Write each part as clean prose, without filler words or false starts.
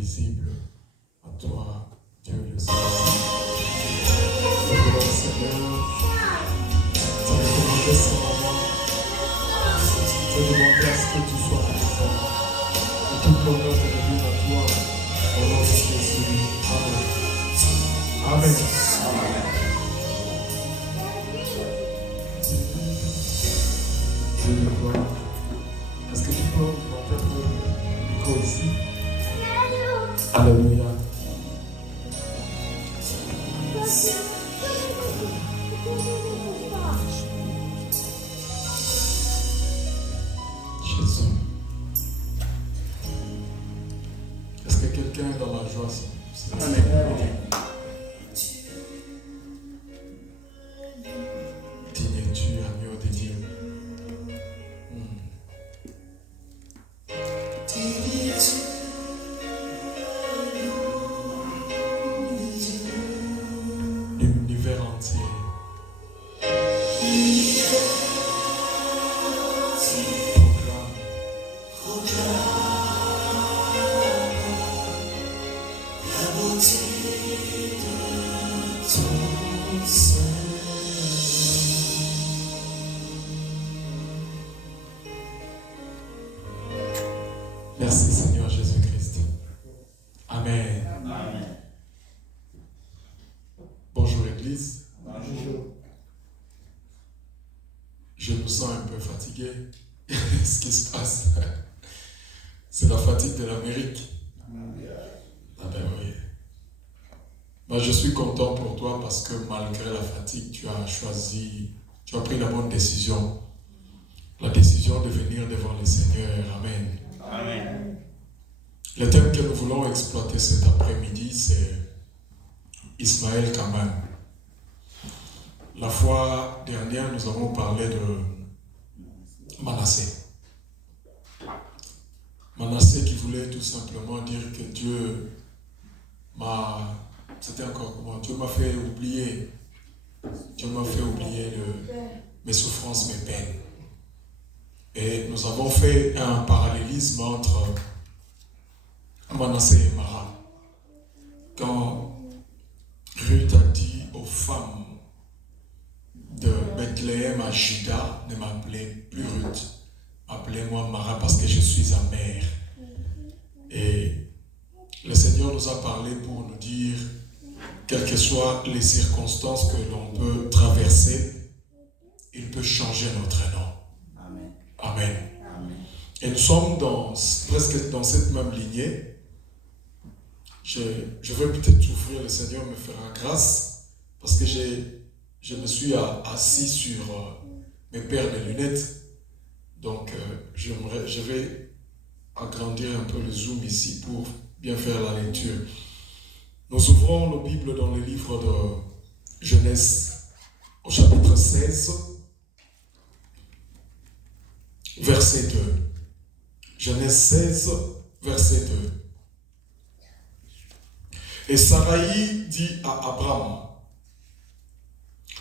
visible à toi, Dieu le Seigneur. Seigneur, tu as recommandé ce moment. Je demande à ce que tu sois présent. Et tout l'honneur de venir à toi, au nom de Jésus. Amen. Amen. Est-ce que tu peux monter le micro ici? Alléluia. Jésus. Est-ce que quelqu'un est dans la joie? Amen. Digne-tu, agneau de Dieu. L'univers entier. Merci Seigneur Jésus-Christ. Amen. Amen. Bonjour Église. Bonjour. Je me sens un peu fatigué. Ce qui se passe, c'est la fatigue de l'Amérique. Ah ben oui. Moi je suis content pour toi parce que malgré la fatigue, tu as pris la bonne décision. La décision de venir devant le Seigneur. Amen. Amen. Le thème que nous voulons exploiter cet après-midi, c'est Ismaël Kaman. La fois dernière, nous avons parlé de Manassé. Manassé qui voulait tout simplement dire que Dieu m'a... C'était encore comment? Dieu m'a fait oublier. Dieu m'a fait oublier mes souffrances, mes peines. Et nous avons fait un parallélisme entre Manassé et Mara. Quand Ruth a dit aux femmes de Bethléem à Juda, ne m'appelez plus Ruth, appelez-moi Mara parce que je suis amère. Et le Seigneur nous a parlé pour nous dire, quelles que soient les circonstances que l'on peut traverser, il peut changer notre nom. Amen. Amen. Amen. Et nous sommes presque dans cette même lignée. Je veux peut-être souffrir, le Seigneur me fera grâce, parce que je me suis assis sur mes paires de lunettes. Donc, je vais agrandir un peu le zoom ici pour bien faire la lecture. Nous ouvrons nos Bibles dans le livre de Genèse, au chapitre 16, verset 2. Genèse 16, verset 2. Et Saraï dit à Abraham,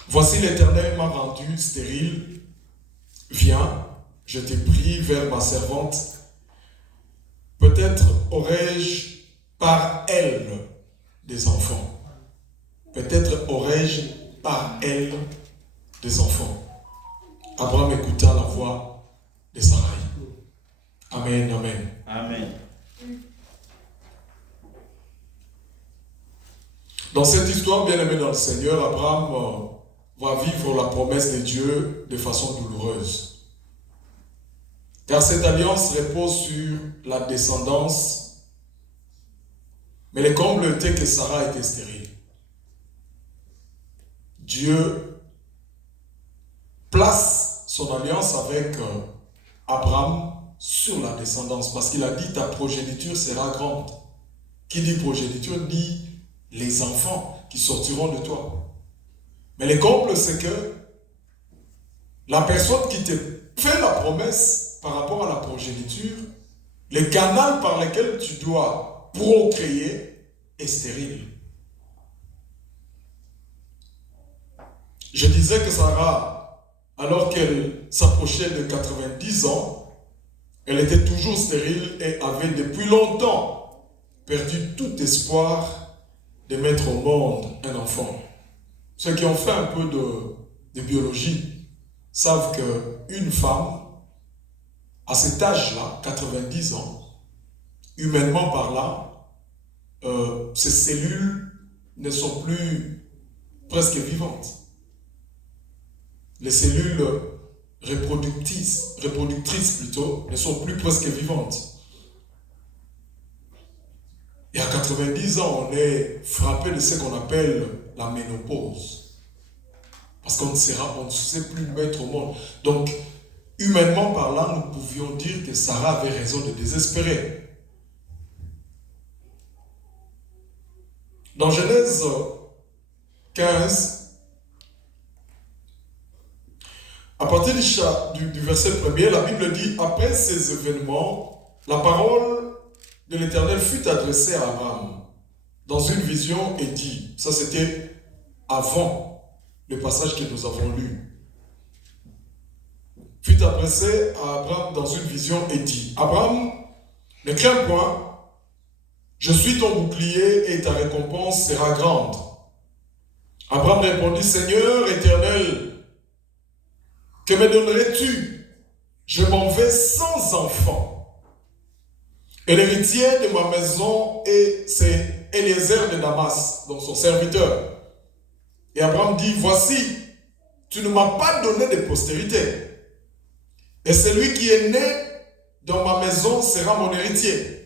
voici l'Éternel m'a rendu stérile, viens, je t'ai pris vers ma servante, peut-être aurais-je par elle des enfants. Peut-être aurais-je par elle des enfants. Abraham écouta la voix de Saraï. Amen, amen. Amen. Dans cette histoire, bien aimé dans le Seigneur, Abraham va vivre la promesse de Dieu de façon douloureuse. Car cette alliance repose sur la descendance, mais le comble était que Sarah était stérile. Dieu place son alliance avec Abraham sur la descendance, parce qu'il a dit ta progéniture sera grande. Qui dit progéniture dit les enfants qui sortiront de toi. Mais le comble, c'est que la personne qui te fait la promesse par rapport à la progéniture, le canal par lequel tu dois procréer est stérile. Je disais que Sarah, alors qu'elle s'approchait de 90 ans, elle était toujours stérile et avait depuis longtemps perdu tout espoir de mettre au monde un enfant. Ceux qui ont fait un peu de biologie savent qu'une femme, à cet âge-là, 90 ans, humainement parlant, ses cellules ne sont plus presque vivantes. Les cellules reproductrices plutôt, ne sont plus presque vivantes. Et à 90 ans, on est frappé de ce qu'on appelle la ménopause. Parce qu'on ne sait plus mettre au monde. Donc, humainement parlant, nous pouvions dire que Sarah avait raison de désespérer. Dans Genèse 15, à partir du verset 1er, la Bible dit « Après ces événements, la parole de l'Éternel fut adressée à Abraham dans une vision et dit » ça c'était avant le passage que nous avons lu. « Fut adressée à Abraham dans une vision et dit » Abraham, ne crains point, je suis ton bouclier et ta récompense sera grande. Abraham répondit, Seigneur éternel, que me donnerais-tu? Je m'en vais sans enfant. Et l'héritier de ma maison, c'est Eliezer de Damas, donc son serviteur. Et Abraham dit, voici, tu ne m'as pas donné de postérité. Et celui qui est né dans ma maison sera mon héritier.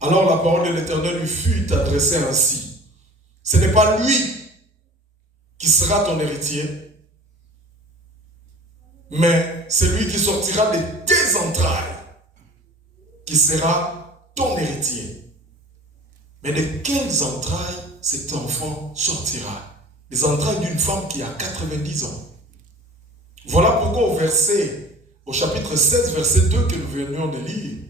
Alors la parole de l'Éternel lui fut adressée ainsi. Ce n'est pas lui qui sera ton héritier, mais c'est lui qui sortira de tes entrailles, qui sera ton héritier. Mais de quelles entrailles cet enfant sortira? Les entrailles d'une femme qui a 90 ans. Voilà pourquoi au chapitre 16, verset 2 que nous venions de lire,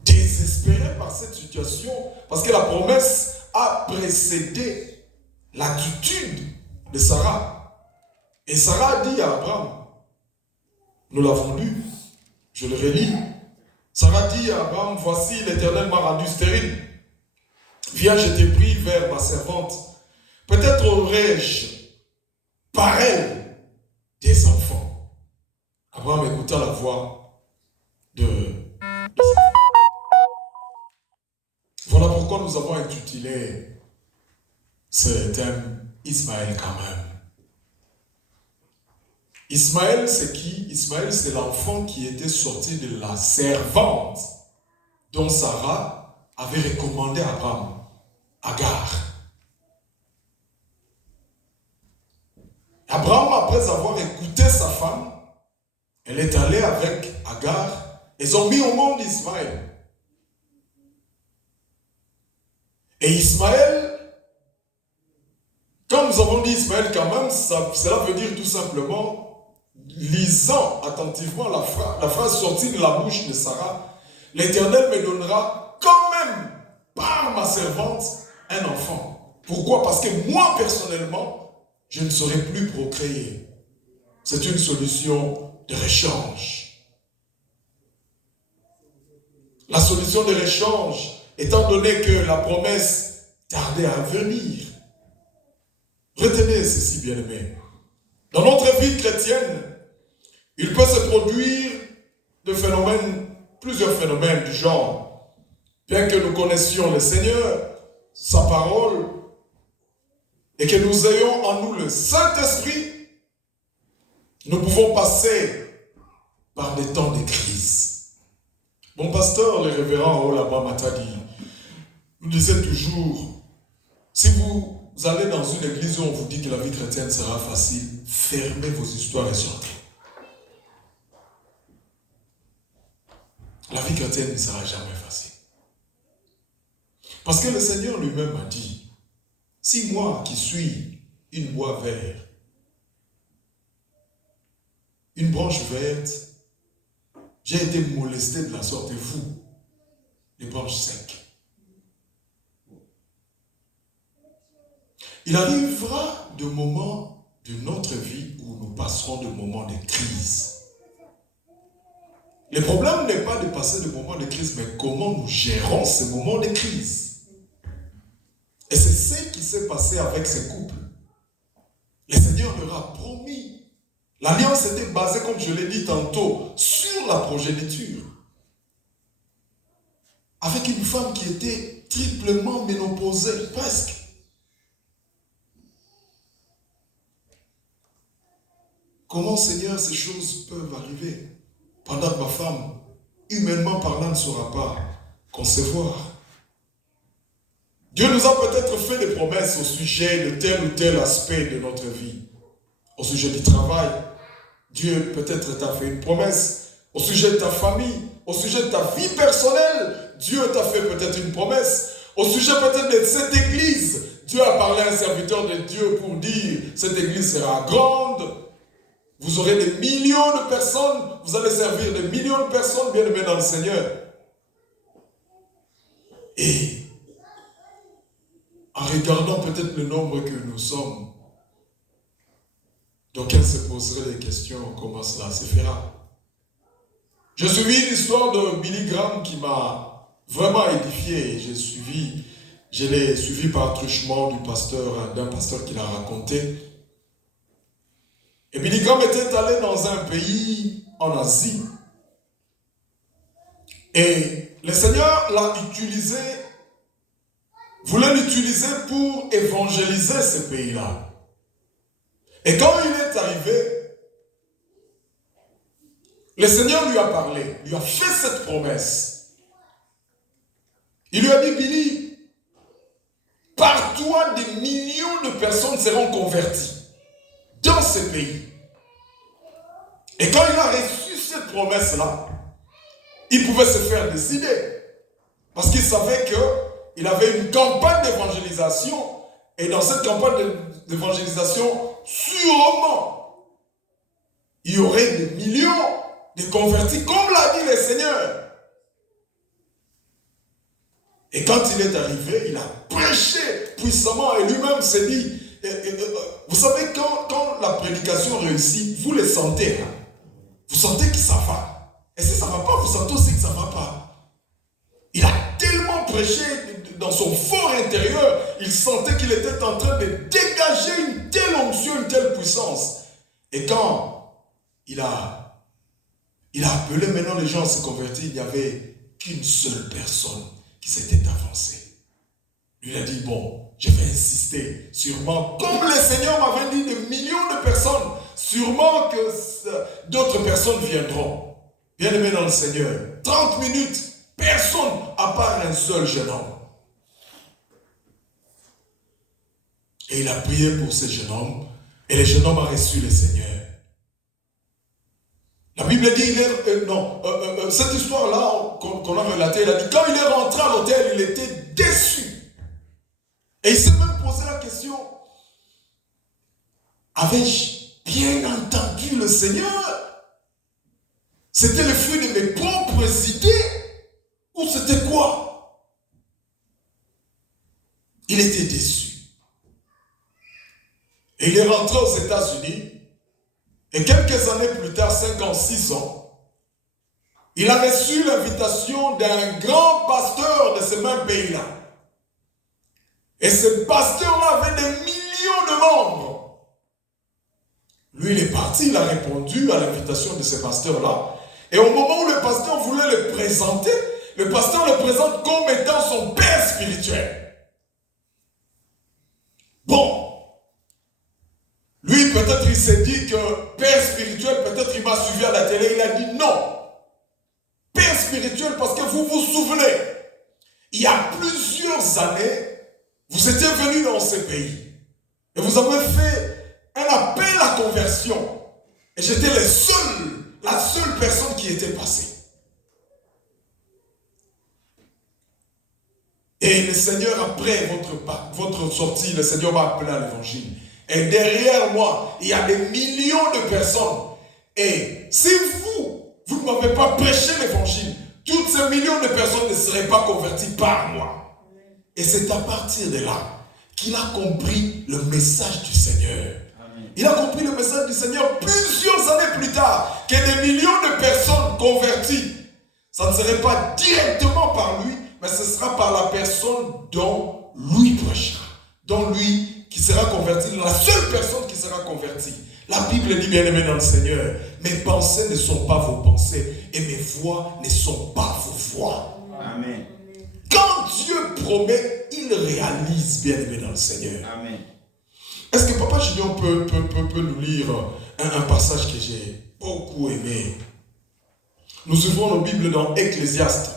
désespéré par cette situation, parce que la promesse a précédé l'attitude de Sarah. Et Sarah a dit à Abraham, nous l'avons lu, je le relis, Sarah dit à Abraham, voici l'Éternel m'a rendu stérile. Viens, je t'ai pris vers ma servante. Peut-être aurais-je par elle des enfants. Abraham écouta la voix de Voilà pourquoi nous avons intitulé ce thème Ismaël quand même. Ismaël, c'est qui? Ismaël, c'est l'enfant qui était sorti de la servante dont Sarah avait recommandé à Abraham, Agar. Abraham, après avoir écouté sa femme, elle est allée avec Agar. Ils ont mis au monde Ismaël. Et Ismaël, comme nous avons dit Ismaël quand même, cela veut dire tout simplement, lisant attentivement la phrase sortie de la bouche de Sarah, l'Éternel me donnera quand même par ma servante un enfant. Pourquoi? Parce que moi personnellement, je ne saurais plus procréer. C'est une solution de rechange. La solution de rechange, étant donné que la promesse tardait à venir. Retenez ceci, bien-aimés. Dans notre vie chrétienne, il peut se produire plusieurs phénomènes du genre. Bien que nous connaissions le Seigneur, sa parole, et que nous ayons en nous le Saint-Esprit, nous pouvons passer par des temps de crise. Mon pasteur, le révérend Olaba Matadi, nous disait toujours, si vous allez dans une église où on vous dit que la vie chrétienne sera facile, fermez vos histoires et sortez. La vie chrétienne ne sera jamais facile. Parce que le Seigneur lui-même a dit, si moi qui suis une bois verte, une branche verte, j'ai été molesté de la sorte, et vous, les branches secs. Il arrivera de moments de notre vie où nous passerons de moments de crise. Le problème n'est pas de passer des moments de crise, mais comment nous gérons ces moments de crise. Et c'est ce qui s'est passé avec ces couples. Le Seigneur leur a promis. L'alliance était basée, comme je l'ai dit tantôt, sur la progéniture. Avec une femme qui était triplement ménopausée, presque. Comment, Seigneur, ces choses peuvent arriver pendant que ma femme, humainement parlant, ne saura pas concevoir? Dieu nous a peut-être fait des promesses au sujet de tel ou tel aspect de notre vie. Au sujet du travail, Dieu peut-être t'a fait une promesse. Au sujet de ta famille, au sujet de ta vie personnelle, Dieu t'a fait peut-être une promesse. Au sujet peut-être de cette église, Dieu a parlé à un serviteur de Dieu pour dire, cette église sera grande, vous aurez des millions de personnes, vous allez servir des millions de personnes bien-aimées dans le Seigneur. Et en regardant peut-être le nombre que nous sommes, d'aucuns se poseraient des questions, comment cela se fera? Je suivis l'histoire de Billy Graham qui m'a vraiment édifié. Je l'ai suivi par truchement d'un pasteur qui l'a raconté. Et Billy Graham était allé dans un pays en Asie. Et le Seigneur l'a utilisé, voulait l'utiliser pour évangéliser ce pays-là. Et quand il est arrivé, le Seigneur lui a parlé, lui a fait cette promesse. Il lui a dit, Billy, par toi, des millions de personnes seront converties dans ce pays. Et quand il a reçu cette promesse-là, il pouvait se faire décider. Parce qu'il savait qu'il avait une campagne d'évangélisation. Et dans cette campagne d'évangélisation, sûrement, il y aurait des millions de convertis, comme l'a dit le Seigneur. Et quand il est arrivé, il a prêché puissamment et lui-même s'est dit, vous savez, quand la prédication réussit, vous le sentez. Hein? Vous sentez que ça va. Et si ça ne va pas, vous sentez aussi que ça ne va pas. Il a tellement prêché dans son fort intérieur, il sentait qu'il était en train de dégager une telle onction, une telle puissance. Et quand il a appelé maintenant les gens à se convertir, il n'y avait qu'une seule personne qui s'était avancée. Lui a dit, bon, je vais insister, sûrement, comme le Seigneur m'avait dit, de millions de personnes, sûrement que d'autres personnes viendront. Bien-aimés dans le Seigneur, 30 minutes, personne à part un seul jeune homme. Et il a prié pour ce jeune homme, et le jeune homme a reçu le Seigneur. La Bible dit, cette histoire-là qu'on a relatée, elle a dit, quand il est rentré à l'hôtel, il était déçu. Et il s'est même posé la question, avais-je bien entendu le Seigneur? C'était le fruit de mes propres idées? Ou c'était quoi? Il était déçu. Et il est rentré aux États-Unis. Et quelques années plus tard, 5 ans, 6 ans, il a reçu l'invitation d'un grand pasteur de ce même pays-là. Et ce pasteur-là avait des millions de membres. Lui, il est parti, il a répondu à l'invitation de ce pasteur-là. Et au moment où le pasteur voulait le présenter, le pasteur le présente comme étant son père spirituel. Bon. Lui, peut-être il s'est dit que père spirituel, peut-être il m'a suivi à la télé, il a dit non. Père spirituel, parce que vous vous souvenez, il y a plusieurs années, vous étiez venu dans ce pays. Et vous avez fait un appel à conversion. Et j'étais la seule personne qui était passée. Et le Seigneur, après votre sortie, le Seigneur m'a appelé à l'évangile. Et derrière moi, il y a des millions de personnes. Et si vous ne m'avez pas prêché l'évangile, toutes ces millions de personnes ne seraient pas converties par moi. Et c'est à partir de là qu'il a compris le message du Seigneur. Amen. Il a compris le message du Seigneur plusieurs années plus tard, que des millions de personnes converties, ça ne serait pas directement par lui, mais ce sera par la personne dont lui prêchera, dont lui qui sera converti, la seule personne qui sera convertie. La Bible dit, bien aimé dans le Seigneur, mes pensées ne sont pas vos pensées et mes voix ne sont pas vos voix. Amen. Quand Dieu promet, il réalise, bien aimé dans le Seigneur. Amen. Est-ce que Papa Julien peut nous lire un passage que j'ai beaucoup aimé? Nous ouvrons nos Bibles dans Ecclésiaste.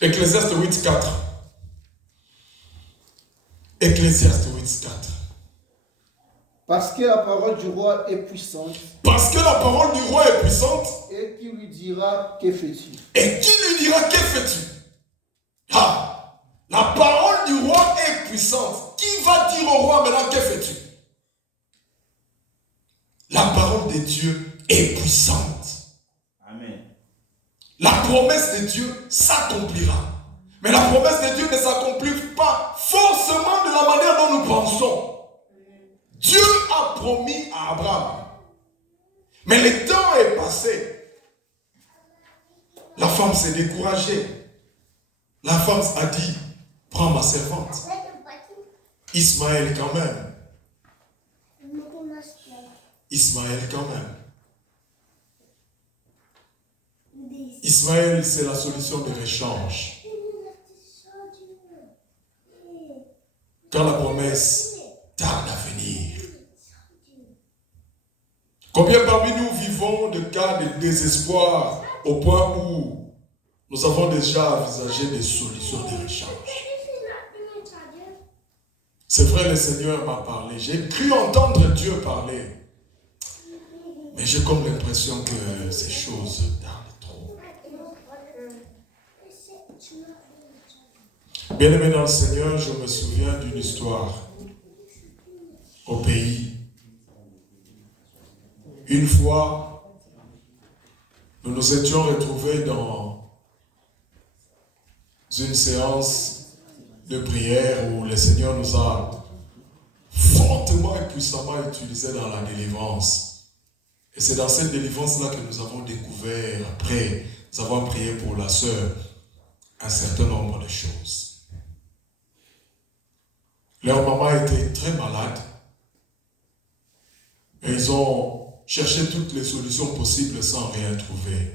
Ecclésiaste 8.4. Ecclésiaste 8.4. Parce que la parole du roi est puissante. Parce que la parole du roi est puissante. Et qui lui dira, que fais-tu? Et qui lui dira, que fais-tu? Ah, la parole du roi est puissante. Qui va dire au roi maintenant, que fais-tu? La parole de Dieu est puissante. Amen. La promesse de Dieu s'accomplira. Mais la promesse de Dieu ne s'accomplit pas forcément de la manière dont nous pensons. Dieu a promis à Abraham. Mais le temps est passé. La femme s'est découragée. La femme a dit, prends ma servante. Ismaël quand même. Ismaël quand même. Ismaël, c'est la solution de l'échange. Quand la promesse tarde à venir. Combien parmi nous vivons de cas de désespoir au point où nous avons déjà envisagé des solutions de l'échange? C'est vrai, le Seigneur m'a parlé. J'ai cru entendre Dieu parler. Mais j'ai comme l'impression que ces choses tardent trop. Bien-aimé dans le Seigneur, je me souviens d'une histoire au pays. Une fois, nous nous étions retrouvés dans une séance de prière où le Seigneur nous a fortement et puissamment utilisés dans la délivrance. Et c'est dans cette délivrance-là que nous avons découvert, après avoir prié pour la sœur, un certain nombre de choses. Leur maman était très malade et ils ont cherché toutes les solutions possibles sans rien trouver.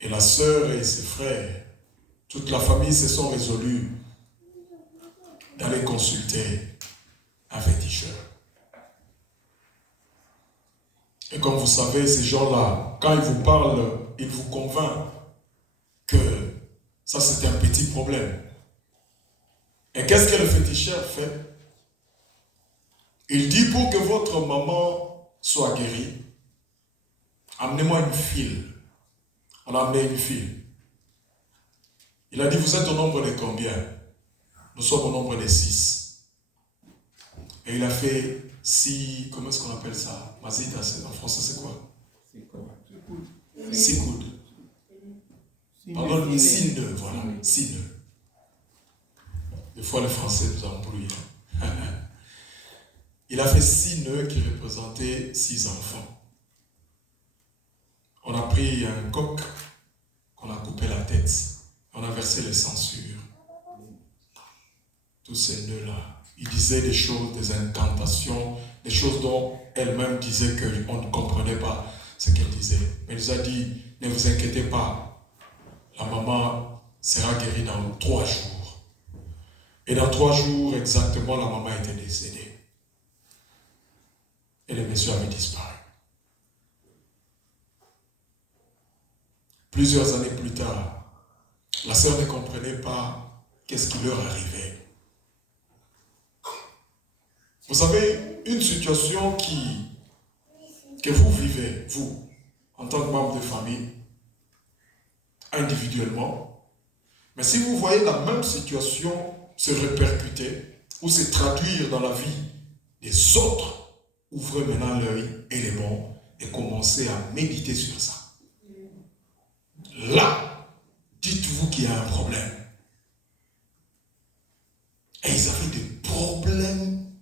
Et la sœur et ses frères, toute la famille se sont résolus d'aller consulter un féticheur. Et comme vous savez, ces gens-là, quand ils vous parlent, ils vous convainquent que ça c'est un petit problème. Et qu'est-ce que le féticheur fait? Il dit, pour que votre maman soit guérie, amenez-moi une file. On a amené une file. Il a dit, vous êtes au nombre de combien? Nous sommes au nombre de 6. Et il a fait 6, comment est-ce qu'on appelle ça? Mazita, en français c'est quoi? 6 coudes. Pardon, 6 nœuds, voilà, 6 nœuds. Des fois les Français nous embrouillent. Il a fait 6 nœuds qui représentaient 6 enfants. On a pris un coq qu'on a coupé la tête. On a versé les sang sur tous ces nœuds-là. Il disait des choses, des incantations, des choses dont elle-même disait qu'on ne comprenait pas ce qu'elle disait. Mais il nous a dit, ne vous inquiétez pas, la maman sera guérie dans 3 jours. Et dans 3 jours exactement, la maman était décédée. Et le monsieur avait disparu. Plusieurs années plus tard, la sœur ne comprenait pas qu'est-ce qui leur arrivait. Vous savez, une situation que vous vivez, vous, en tant que membre de famille, individuellement, mais si vous voyez la même situation se répercuter ou se traduire dans la vie des autres, ouvrez maintenant l'œil et les bons et commencez à méditer sur ça. Là, dites-vous qu'il y a un problème. Et ils avaient des problèmes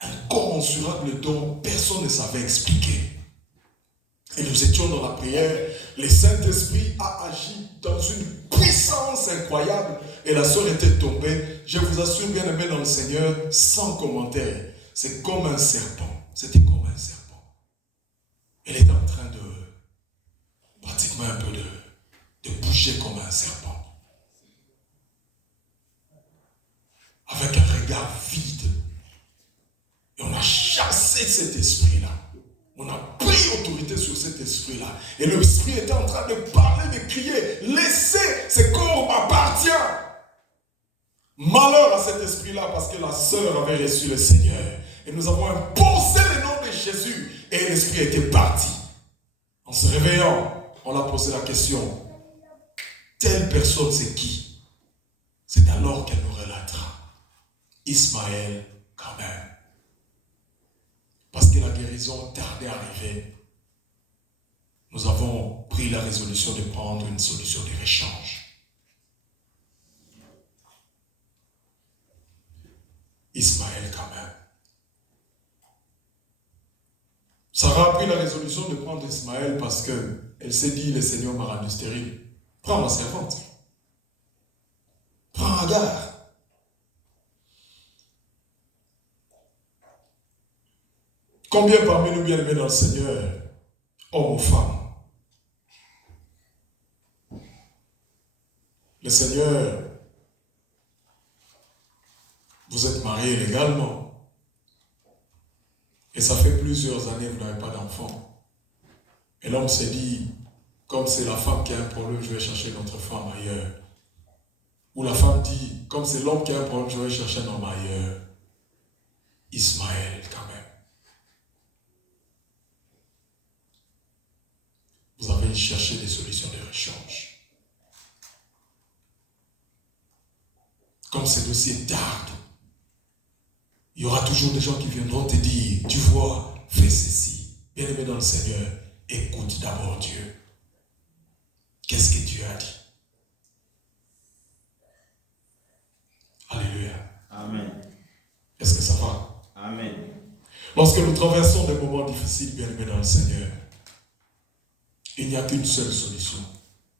incommensurables dont personne ne savait expliquer. Et nous étions dans la prière. Le Saint-Esprit a agi dans une puissance incroyable. Et la sœur était tombée. Je vous assure, bien aimé dans le Seigneur, sans commentaire. C'est comme un serpent. C'était comme un serpent. Elle est en train de, pratiquement un peu de bouger comme un serpent. Avec un regard vide. Et on a chassé cet esprit-là. On a pris autorité sur cet esprit-là. Et l'esprit était en train de parler, de crier. Laissez, ce corps m'appartient. Malheur à cet esprit-là parce que la sœur avait reçu le Seigneur. Et nous avons imposé le nom de Jésus. Et l'esprit était parti. En se réveillant, on a posé la question. Telle personne, c'est qui? C'est alors qu'elle nous relatera. Ismaël, quand même. Parce que la guérison tardait à arriver, nous avons pris la résolution de prendre une solution de rechange. Ismaël, quand même. Sarah a pris la résolution de prendre Ismaël parce qu'elle s'est dit, le Seigneur m'a rendu stérile. Prends ma servante. Prends Agar. Combien parmi nous bien-aimés dans le Seigneur, hommes ou femmes, le Seigneur, vous êtes mariés légalement et ça fait plusieurs années que vous n'avez pas d'enfant. Et l'homme s'est dit, comme c'est la femme qui a un problème, je vais chercher une autre femme ailleurs. Ou la femme dit, comme c'est l'homme qui a un problème, je vais chercher un homme ailleurs. Ismaël, quand même. Vous avez cherché des solutions de rechange. Comme ce dossier tarde, il y aura toujours des gens qui viendront te dire, tu vois, fais ceci. Bien-aimé dans le Seigneur, écoute d'abord Dieu. Qu'est-ce que Dieu a dit? Alléluia. Amen. Est-ce que ça va? Amen. Lorsque nous traversons des moments difficiles, bien-aimé dans le Seigneur, il n'y a qu'une seule solution.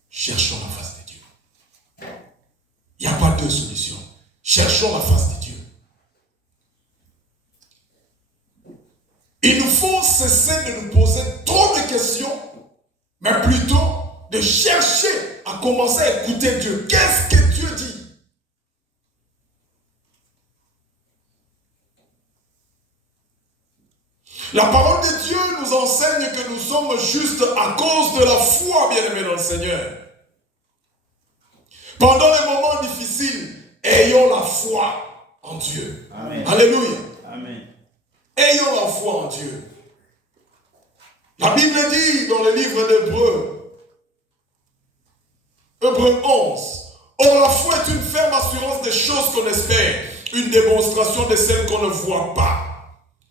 Cherchons la face de Dieu. Il n'y a pas deux solutions. Cherchons la face de Dieu. Il nous faut cesser de nous poser trop de questions, mais plutôt de chercher à commencer à écouter Dieu. Qu'est-ce que Dieu dit? La parole de Dieu nous enseigne que nous sommes justes à cause de la foi, bien-aimés dans le Seigneur. Pendant les moments difficiles, ayons la foi en Dieu. Amen. Alléluia. Amen. Ayons la foi en Dieu. La Bible dit dans le livre d'Hébreux, Hébreux 11, or la foi est une ferme assurance des choses qu'on espère, une démonstration de celles qu'on ne voit pas.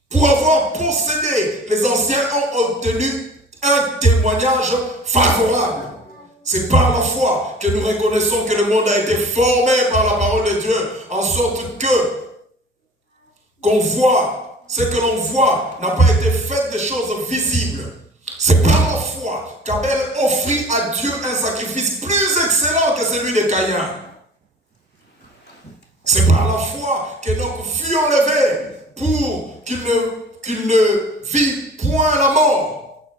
Pour avoir possédé, les anciens ont obtenu un témoignage favorable. C'est par la foi que nous reconnaissons que le monde a été formé par la parole de Dieu, en sorte que qu'on voit, ce que l'on voit n'a pas été fait de choses visibles. C'est par la foi qu'Abel offrit à Dieu un sacrifice plus excellent que celui de Caïn. C'est par la foi qu'Enoch fut enlevé pour qu'il ne vit point la mort.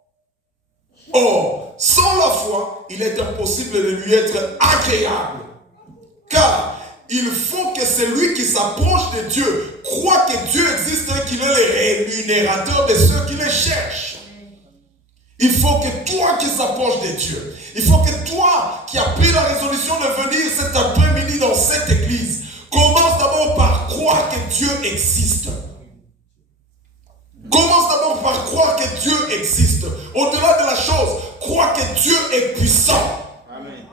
Or, sans la foi, il est impossible de lui être agréable. Car il faut que celui qui s'approche de Dieu croit que Dieu existe et qu'il est le rémunérateur de ceux qui le cherchent. Il faut que toi qui s'approches de Dieu, il faut que toi qui as pris la résolution de venir cet après-midi dans cette église, commence d'abord par croire que Dieu existe. Commence d'abord par croire que Dieu existe. Au-delà de la chose, crois que Dieu est puissant. Amen.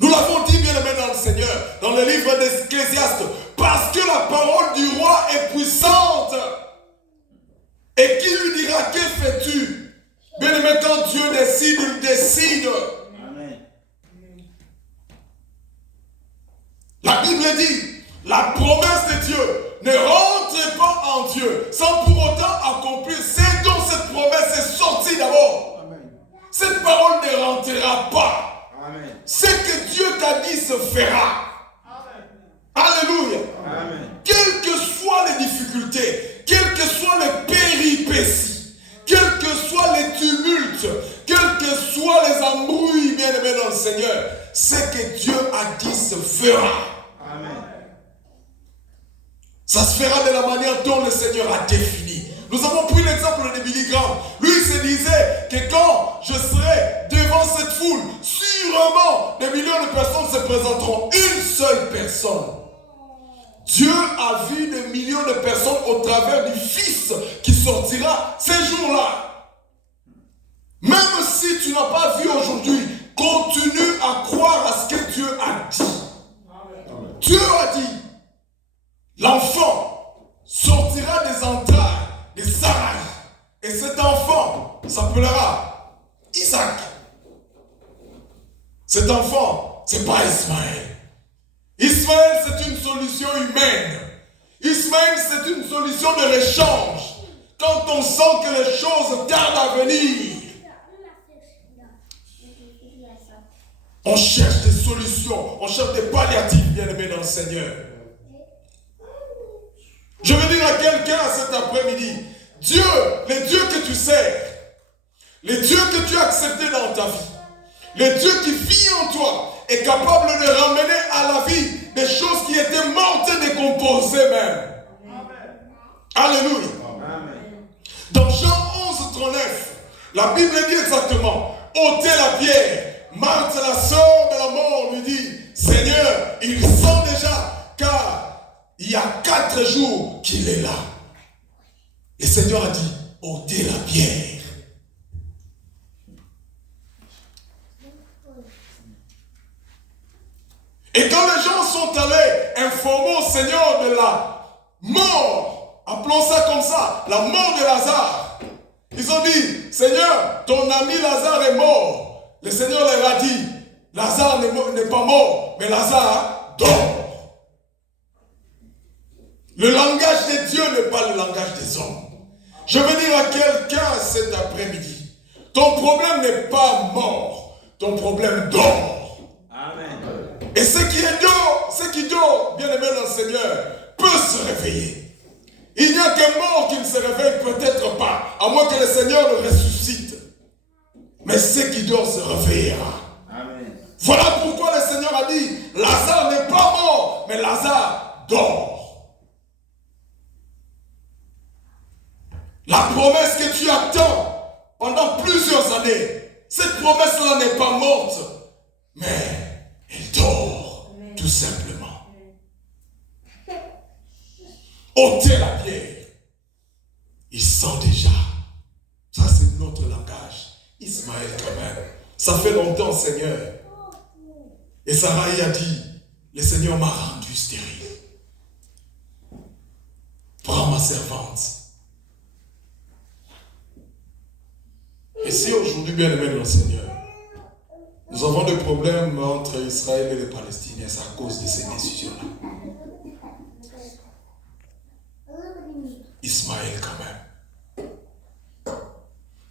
Nous l'avons dit bien aimé dans le Seigneur, dans le livre d'Ecclésiaste, parce que la parole du roi est puissante. Et qui lui dira, que fais-tu? Bien-aimé, quand Dieu décide, il décide. Amen. La Bible dit, la promesse de Dieu, ne rentrez pas en Dieu sans pour autant accomplir ce dont cette promesse est sortie d'abord. Amen. Cette parole ne rentrera pas. Amen. Ce que Dieu t'a dit se fera. Alléluia. Amen. Quelles que soient les difficultés, quelles que soient les péripéties, quels que soient les tumultes, quelles que soient les embrouilles, bien-aimés dans le Seigneur, ce que Dieu a dit se fera. Amen. Ça se fera de la manière dont le Seigneur a défini. Nous avons pris l'exemple de Billy Graham. Lui, il se disait que quand je serai devant cette foule, sûrement des millions de personnes se présenteront. Une seule personne. Dieu a vu des millions de personnes au travers du Fils qui sortira ces jours-là. Même si tu n'as pas vu aujourd'hui, continue à croire à ce que Dieu a dit. Amen. Dieu a dit, l'enfant sortira des entrailles, des Sarai. Et cet enfant s'appellera Isaac. Cet enfant, ce n'est pas Ismaël. Ismaël, c'est une solution humaine. Ismaël, c'est une solution de l'échange. Quand on sent que les choses tardent à venir, on cherche des solutions, on cherche des palliatifs, bien-aimés dans le Seigneur. Je veux dire à quelqu'un cet après-midi, Dieu, les dieux que tu sers, les dieux que tu as acceptés dans ta vie, le Dieu qui vit en toi, est capable de ramener à la vie des choses qui étaient mortes et décomposées même. Amen. Alléluia. Amen. Dans Jean 11, 39, la Bible dit exactement, ôtez la pierre. Marthe, la sœur de la mort, lui dit, Seigneur, il sent déjà, car il y a 4 jours qu'il est là. Le Seigneur a dit, ôtez la pierre. Et quand les gens sont allés informer au Seigneur de la mort, appelons ça comme ça, la mort de Lazare, ils ont dit, Seigneur, ton ami Lazare est mort. Le Seigneur leur a dit, Lazare n'est pas mort, mais Lazare dort. Le langage de Dieu n'est pas le langage des hommes. Je veux dire à quelqu'un cet après-midi, ton problème n'est pas mort, ton problème dort. Et ce qui dort, bien aimé dans le Seigneur, peut se réveiller. Il n'y a qu'un mort qui ne se réveille peut-être pas, à moins que le Seigneur le ressuscite. Mais ce qui dort se réveillera. Amen. Voilà pourquoi le Seigneur a dit, Lazare n'est pas mort, mais Lazare dort. La promesse que tu attends pendant plusieurs années, cette promesse-là n'est pas morte, mais elle dort, tout simplement. Ôtez la pierre. Il sent déjà. Ça, c'est notre langage. Ismaël, quand même. Ça fait longtemps, Seigneur. Et Sarai a dit, le Seigneur m'a rendu stérile. Prends ma servante. Et si aujourd'hui, bien aimé dans le Seigneur, nous avons des problèmes entre Israël et les Palestiniens, c'est à cause de ces décisions-là. Ismaël, quand même.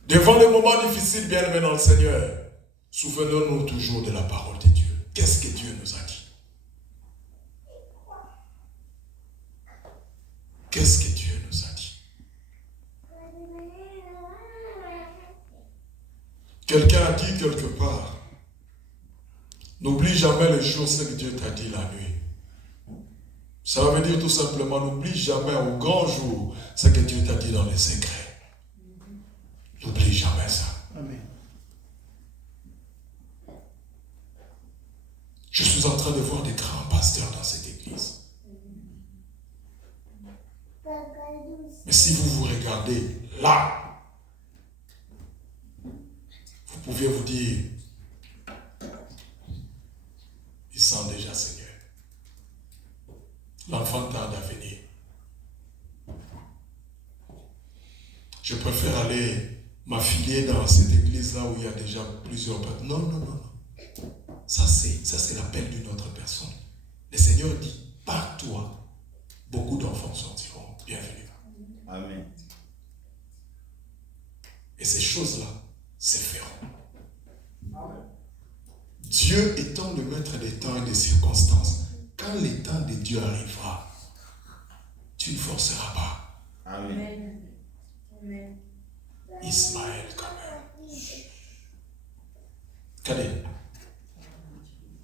Devant les moments difficiles, bien aimés dans le Seigneur, souvenons-nous toujours de la parole de Dieu. Qu'est-ce que Dieu nous a dit? Qu'est-ce que Dieu nous a dit? Quelqu'un a dit quelque part, n'oublie jamais les jours, ce que Dieu t'a dit la nuit. Ça veut dire tout simplement, n'oublie jamais au grand jour ce que Dieu t'a dit dans les secrets. N'oublie jamais ça. Amen. Je suis en train de voir des grands pasteurs dans cette église. Mais si vous vous regardez là, vous pouvez vous dire, il sent déjà, Seigneur. L'enfant tarde à venir. je préfère aller m'affilier dans cette église-là où il y a déjà plusieurs personnes. Non, non, non, non. Ça, c'est l'appel d'une autre personne. Le Seigneur dit, par toi, beaucoup d'enfants sortiront. Bienvenue. Amen. Et ces choses-là se feront. Dieu étant le maître des temps et des circonstances, quand le temps de Dieu arrivera, tu ne forceras pas. Amen. Ismaël quand même. Cadet,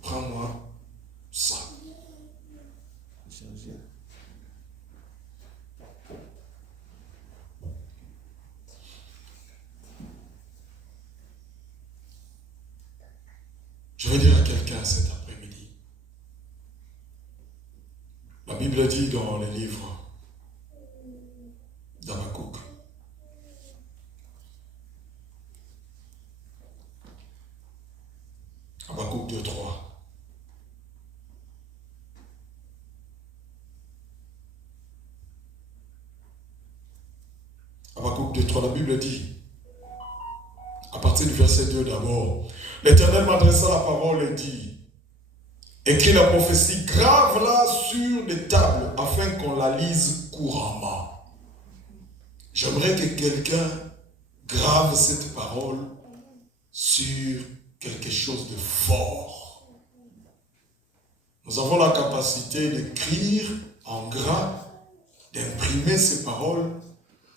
prends-moi ça. Je vais dire à quelqu'un cet après-midi. La Bible dit dans les livres d'Habakkuk, Habakkuk 2.3. Habakkuk 2.3, la Bible dit, à partir du verset 2 d'abord, l'Éternel m'adressa la parole et dit, écris la prophétie, grave-la sur des tables afin qu'on la lise couramment. J'aimerais que quelqu'un grave cette parole sur quelque chose de fort. Nous avons la capacité d'écrire en gras, d'imprimer ces paroles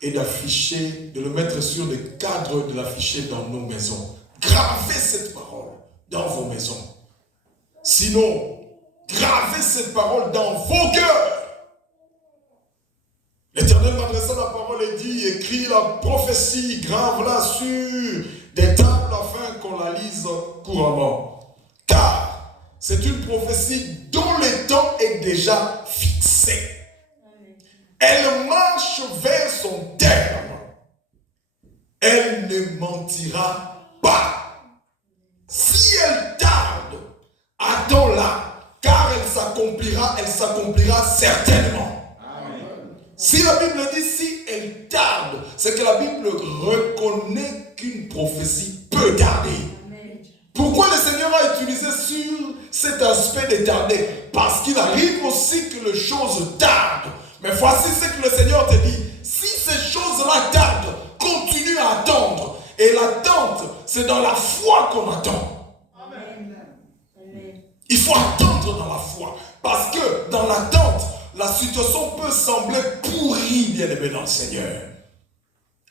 et d'afficher, de le mettre sur les cadres, de l'afficher dans nos maisons. Gravez cette parole dans vos maisons. Sinon, gravez cette parole dans vos cœurs. L'Éternel m'adressa la parole et dit, écris la prophétie, grave-la sur des tables afin qu'on la lise couramment. Car c'est une prophétie dont le temps est déjà fixé. Elle marche vers son terme. Elle ne mentira pas. Si elle tarde, attends-la, car elle s'accomplira certainement. Si la Bible dit si elle tarde, c'est que la Bible reconnaît qu'une prophétie peut tarder. Pourquoi le Seigneur a utilisé sur cet aspect de tarder? Parce qu'il arrive aussi que les choses tardent. Mais voici ce que le Seigneur te dit. Si ces choses-là tardent, continue à attendre. Et l'attente, c'est dans la foi qu'on attend. Amen. Il faut attendre dans la foi. Parce que dans l'attente, la situation peut sembler pourrie, bien-aimé dans le Seigneur.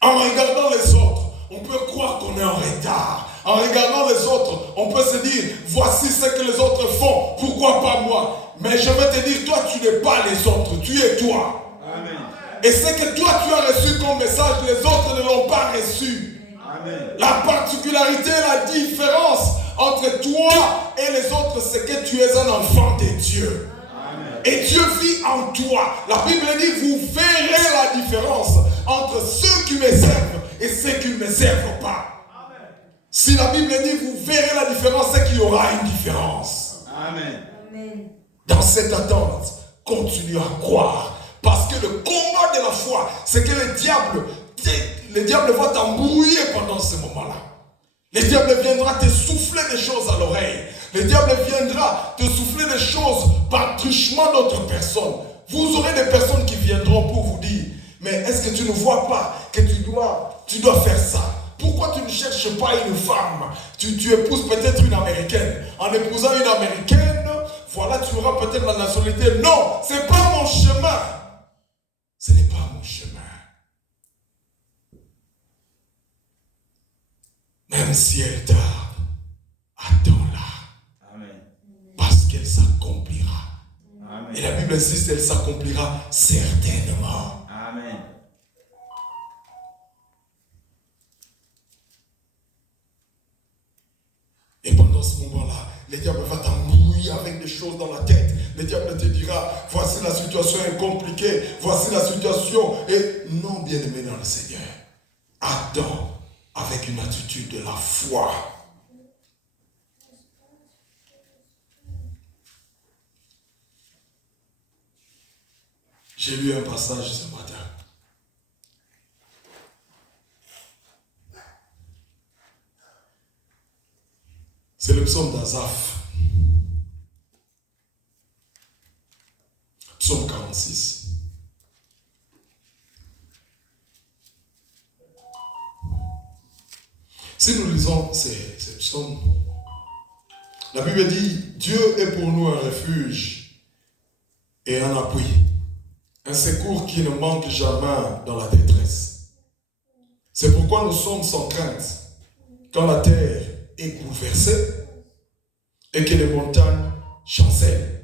En regardant les autres, on peut croire qu'on est en retard. En regardant les autres, on peut se dire, voici ce que les autres font, pourquoi pas moi? Mais je vais te dire, toi tu n'es pas les autres, tu es toi. Amen. Et ce que toi tu as reçu comme message, les autres ne l'ont pas reçu. Amen. La particularité, la différence entre toi et les autres, c'est que tu es un enfant de Dieu. Et Dieu vit en toi. La Bible dit, vous verrez la différence entre ceux qui me servent et ceux qui ne me servent pas. Amen. Si la Bible dit, vous verrez la différence, c'est qu'il y aura une différence. Amen. Dans cette attente, continue à croire. Parce que le combat de la foi, c'est que le diable va t'embrouiller pendant ce moment-là. Le diable viendra te souffler des choses à l'oreille. Le diable viendra te souffler des choses par truchement d'autres personnes. Vous aurez des personnes qui viendront pour vous dire, mais est-ce que tu ne vois pas que tu dois faire ça? Pourquoi tu ne cherches pas une femme? Tu épouses peut-être une Américaine. En épousant une Américaine, voilà, tu auras peut-être la nationalité. Non, ce n'est pas mon chemin. Ce n'est pas mon chemin. Même si elle tarde, attends-la. Amen. Parce qu'elle s'accomplira. Amen. Et la Bible insiste, elle s'accomplira certainement. Amen. Et pendant ce moment-là, le diable va t'embrouiller avec des choses dans la tête. Le diable te dira, voici la situation est compliquée, voici la situation. Et non, bien-aimé dans le Seigneur, attends avec une attitude de la foi. J'ai lu un passage ce matin. psaume d'Asaph. Psaume 46. Si nous lisons ces psaumes, la Bible dit, Dieu est pour nous un refuge et un appui, un secours qui ne manque jamais dans la détresse. C'est pourquoi nous sommes sans crainte quand la terre est bouleversée et que les montagnes chancellent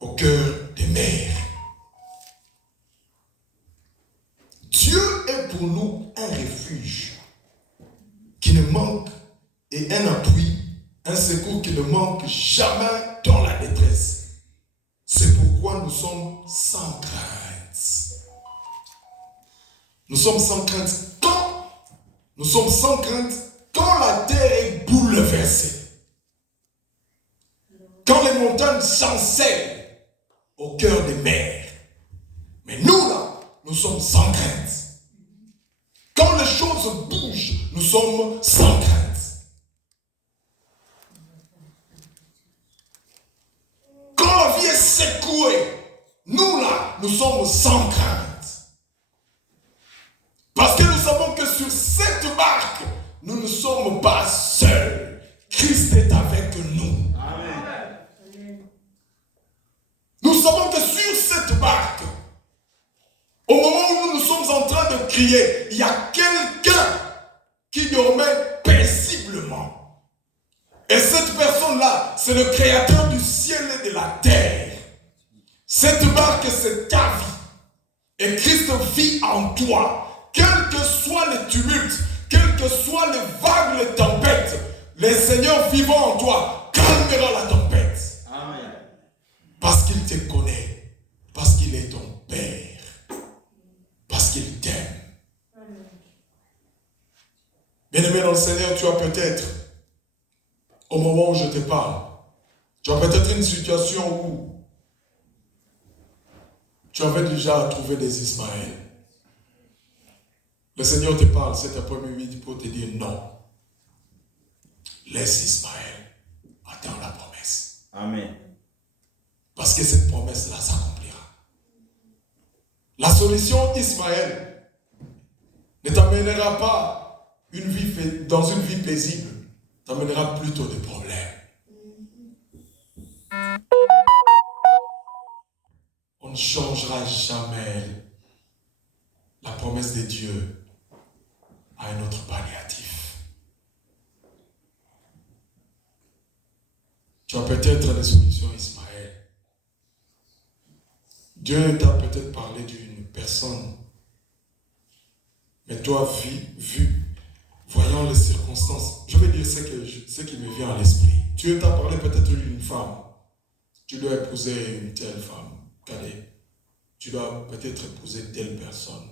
au cœur des mers. Dieu est pour nous un refuge qui ne manque et un appui, un secours qui ne manque jamais dans la détresse. C'est pourquoi nous sommes sans crainte. Nous sommes sans crainte quand la terre est bouleversée. Quand les montagnes chancellent au cœur des mers. Mais nous là, nous sommes sans crainte. Quand les choses bougent, nous sommes sans crainte. Quand la vie est secouée, nous là, nous sommes sans crainte. Parce que nous savons que sur cette barque, nous ne sommes pas seuls. Christ est avec nous. Amen. Nous savons que sur cette barque, au moment où nous sommes en train de crier, il y a quelqu'un qui dormait paisiblement. Et cette personne-là, c'est le créateur du ciel et de la terre. Cette barque, c'est ta vie. Et Christ vit en toi. Quels que soient les tumultes, quelles que soient les vagues, les tempêtes, le Seigneur vivant en toi calmera la tempête. Amen. Parce qu'il te connaît, parce qu'il est ton Père. Parce qu'il t'aime. Bien-aimé dans le Seigneur, tu as peut-être, au moment où je te parle, tu as peut-être une situation où tu avais déjà trouvé des Ismaël. Le Seigneur te parle cet après-midi pour te dire non. Laisse Ismaël. Attends la promesse. Amen. Parce que cette promesse-là s'accomplira. La solution Ismaël ne t'amènera pas dans une vie paisible, t'amènera plutôt des problèmes. On ne changera jamais la promesse de Dieu à un autre palliatif. Tu as peut-être des solutions Ismaël. Dieu t'a peut-être parlé d'une personne, mais toi, voyant les circonstances, je vais dire ce qui me vient à l'esprit. Dieu t'a parlé peut-être d'une femme. Tu dois épouser une telle femme, cadet. Tu dois peut-être épouser telle personne.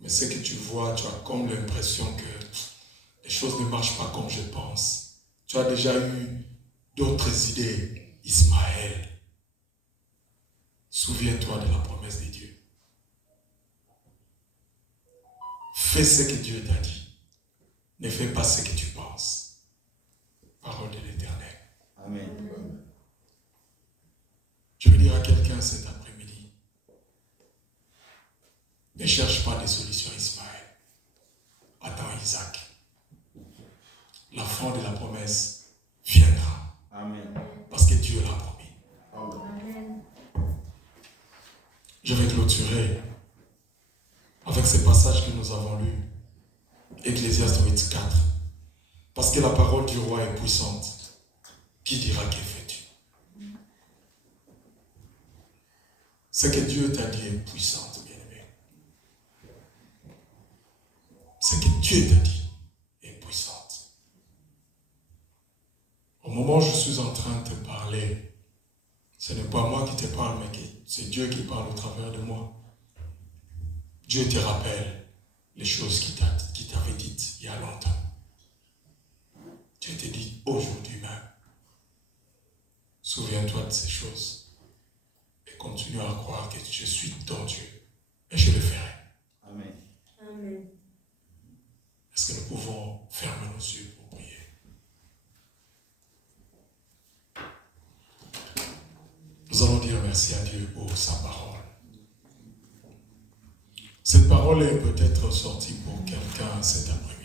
Mais ce que tu vois, tu as comme l'impression que les choses ne marchent pas comme je pense. Tu as déjà eu d'autres idées. Ismaël. Souviens-toi de la promesse de Dieu. Fais ce que Dieu t'a dit. Ne fais pas ce que tu penses. Parole de l'Éternel. Amen. Je veux dire à quelqu'un cet après-midi, ne cherche pas des solutions Ismaël. Attends Isaac. La fin de la promesse viendra. Amen. Parce que Dieu l'a promis. Amen. Je vais clôturer avec ces passages que nous avons lus. Ecclésiaste 8:4. Parce que la parole du roi est puissante. Qui dira que fais-tu? Ce que Dieu t'a dit est puissant, bien-aimé. Ce que Dieu t'a dit est puissante. Au moment où je suis en train de te parler, ce n'est pas moi qui te parle, mais c'est Dieu qui parle au travers de moi. Dieu te rappelle les choses qu'il t'avait dites il y a longtemps. Dieu te dit aujourd'hui même, souviens-toi de ces choses et continue à croire que je suis ton Dieu et je le ferai. Amen. Amen. Est-ce que nous pouvons fermer nos yeux pour prier? Nous allons dire merci à Dieu pour sa parole. Cette parole est peut-être sortie pour quelqu'un cet après-midi.